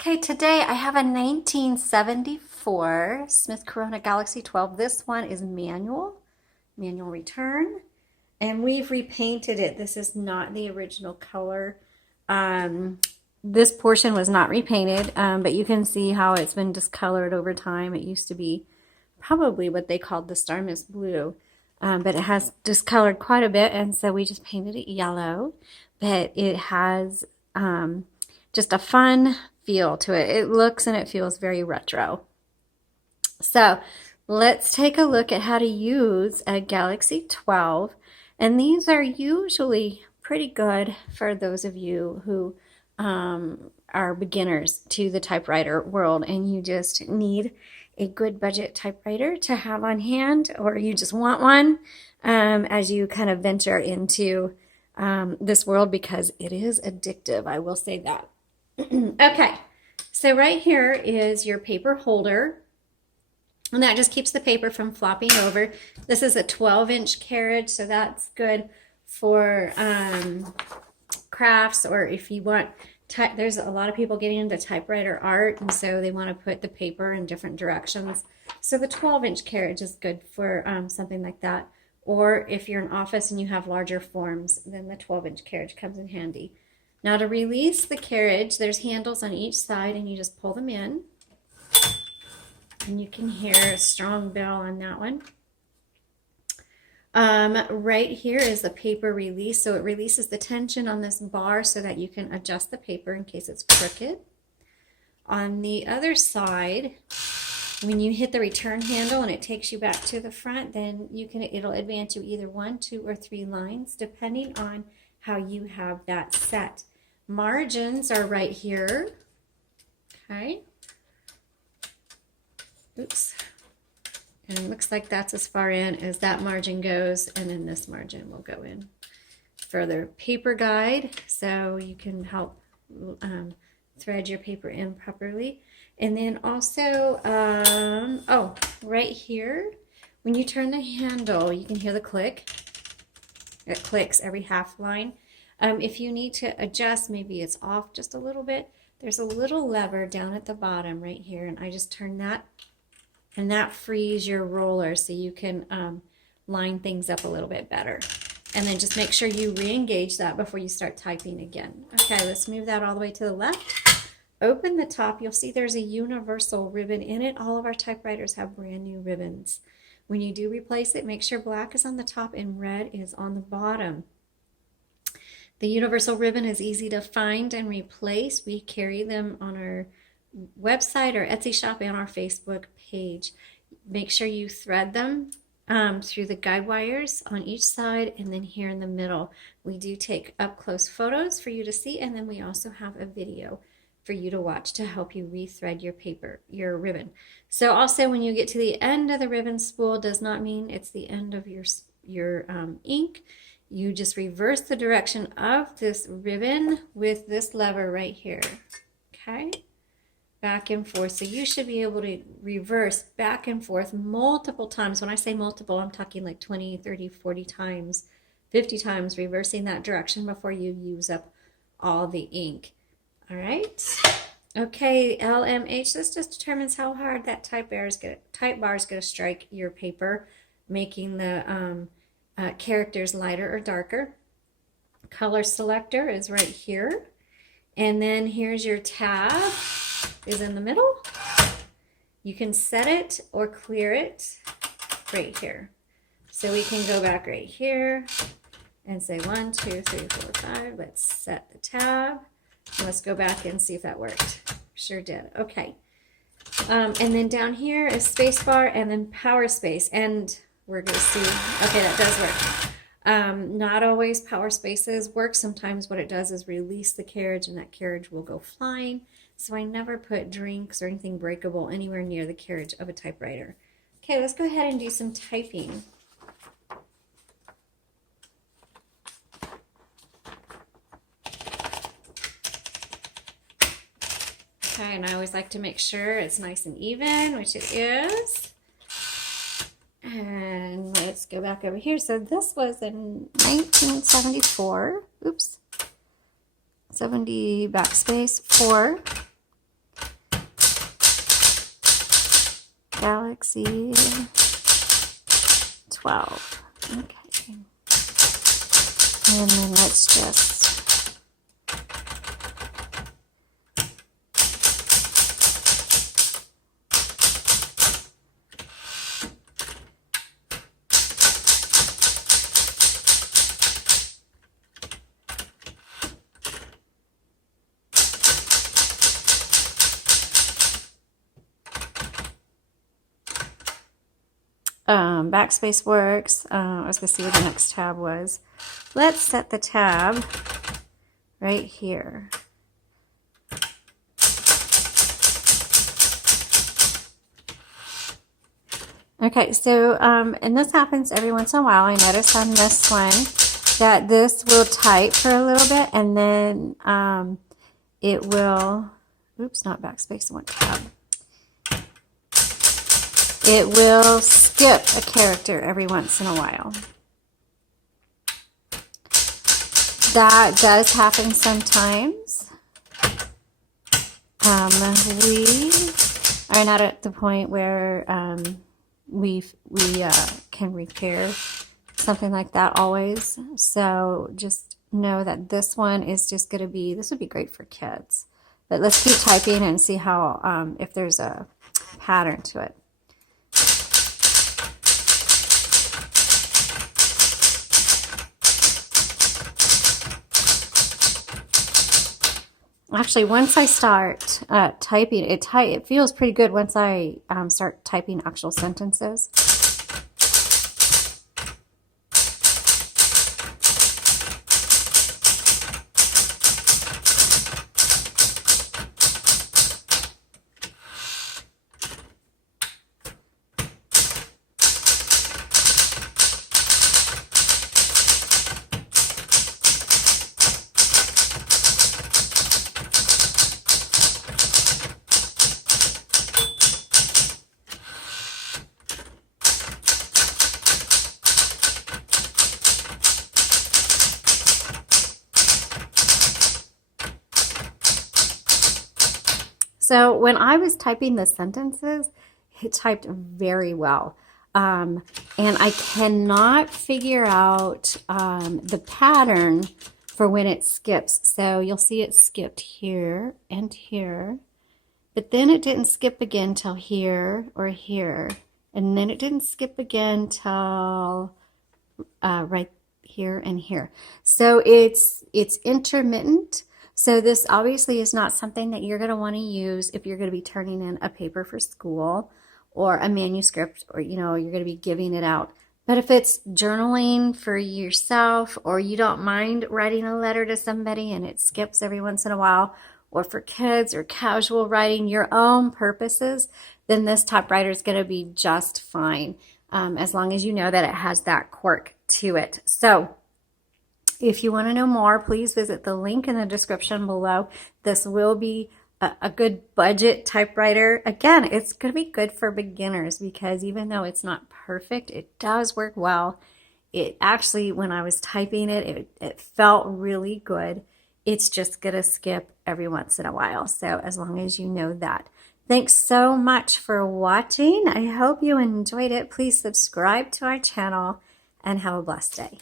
Okay, today I have a 1974 Smith Corona Galaxie 12. This one is manual return, and we've repainted it. This is not the original color. This portion was not repainted, but you can see how it's been discolored over time. It used to be probably what they called the Star Mist Blue, but it has discolored quite a bit, and so we just painted it yellow. But it has just a fun feel to it. It looks and it feels very retro. So let's take a look at how to use a Galaxie 12. And these are usually pretty good for those of you who are beginners to the typewriter world and you just need a good budget typewriter to have on hand, or you just want one as you kind of venture into this world, because it is addictive. I will say that. Okay, so right here is your paper holder, and that just keeps the paper from flopping over. This is a 12-inch carriage, so that's good for crafts, or if you want, there's a lot of people getting into typewriter art, and so they want to put the paper in different directions. So the 12-inch carriage is good for something like that. Or if you're in office and you have larger forms, then the 12-inch carriage comes in handy. Now to release the carriage, there's handles on each side, and you just pull them in. And you can hear a strong bell on that one. Right here is the paper release. So it releases the tension on this bar so that you can adjust the paper in case it's crooked. On the other side, when you hit the return handle and it takes you back to the front, then it'll advance you either 1, 2, or 3 lines, depending on how you have that set. Margins are right here. Okay. Oops. And it looks like that's as far in as that margin goes, and then this margin will go in further. Paper guide, so you can help thread your paper in properly. And then also, right here, when you turn the handle, you can hear the click. It clicks every half line. If you need to adjust, maybe it's off just a little bit, there's a little lever down at the bottom right here, and I just turn that, and that frees your roller so you can line things up a little bit better. And then just make sure you re-engage that before you start typing again. Okay, let's move that all the way to the left. Open the top, you'll see there's a universal ribbon in it. All of our typewriters have brand new ribbons. When you do replace it, make sure black is on the top and red is on the bottom. The universal ribbon is easy to find and replace. We carry them on our website, our Etsy shop, and our Facebook page. Make sure you thread them through the guide wires on each side, and then here in the middle. We do take up close photos for you to see, and then we also have a video for you to watch to help you rethread your ribbon. So also, when you get to the end of the ribbon spool, does not mean it's the end of your ink. You just reverse the direction of this ribbon with this lever right here. Okay, back and forth. So you should be able to reverse back and forth multiple times. When I say multiple, I'm talking like 20, 30, 40 times, 50 times, reversing that direction before you use up all the ink. All right. Okay, LMH, this just determines how hard that type bar is going to strike your paper, making the characters lighter or darker. Color selector is right here. And then here's your tab is in the middle. You can set it or clear it right here. So we can go back right here and say 1, 2, 3, 4, 5. Let's set the tab. Let's go back and see if that worked. Sure did. Okay. And then down here is space bar and then power space. And we're going to see, okay, that does work. Not always power spaces work. Sometimes what it does is release the carriage, and that carriage will go flying. So I never put drinks or anything breakable anywhere near the carriage of a typewriter. Okay, let's go ahead and do some typing. Okay, and I always like to make sure it's nice and even, which it is. And let's go back over here. So this was in 1974. Oops. 70 backspace 4. Galaxie 12. Okay. And then let's just backspace works. I was going to see what the next tab was. Let's set the tab right here. Okay, so, and this happens every once in a while. I notice on this one that this will type for a little bit and then it will, oops, not backspace, I want tab. It will skip a character every once in a while. That does happen sometimes. We are not at the point where we can repair something like that always. So just know that this one is just going to be, this would be great for kids. But let's keep typing and see how, if there's a pattern to it. Actually, once I start typing, it feels pretty good once I start typing actual sentences. So when I was typing the sentences, it typed very well. And I cannot figure out the pattern for when it skips. So you'll see it skipped here and here, but then it didn't skip again till here or here. And then it didn't skip again till right here and here. So it's intermittent. So this obviously is not something that you're going to want to use if you're going to be turning in a paper for school or a manuscript, or you're going to be giving it out. But if it's journaling for yourself, or you don't mind writing a letter to somebody and it skips every once in a while, or for kids or casual writing, your own purposes, then this typewriter is going to be just fine, as long as you know that it has that quirk to it. So if you want to know more, please visit the link in the description below. This will be a good budget typewriter. Again, it's going to be good for beginners because even though it's not perfect, it does work well. It actually, when I was typing it, it felt really good. It's just going to skip every once in a while. So as long as you know that. Thanks so much for watching. I hope you enjoyed it. Please subscribe to our channel and have a blessed day.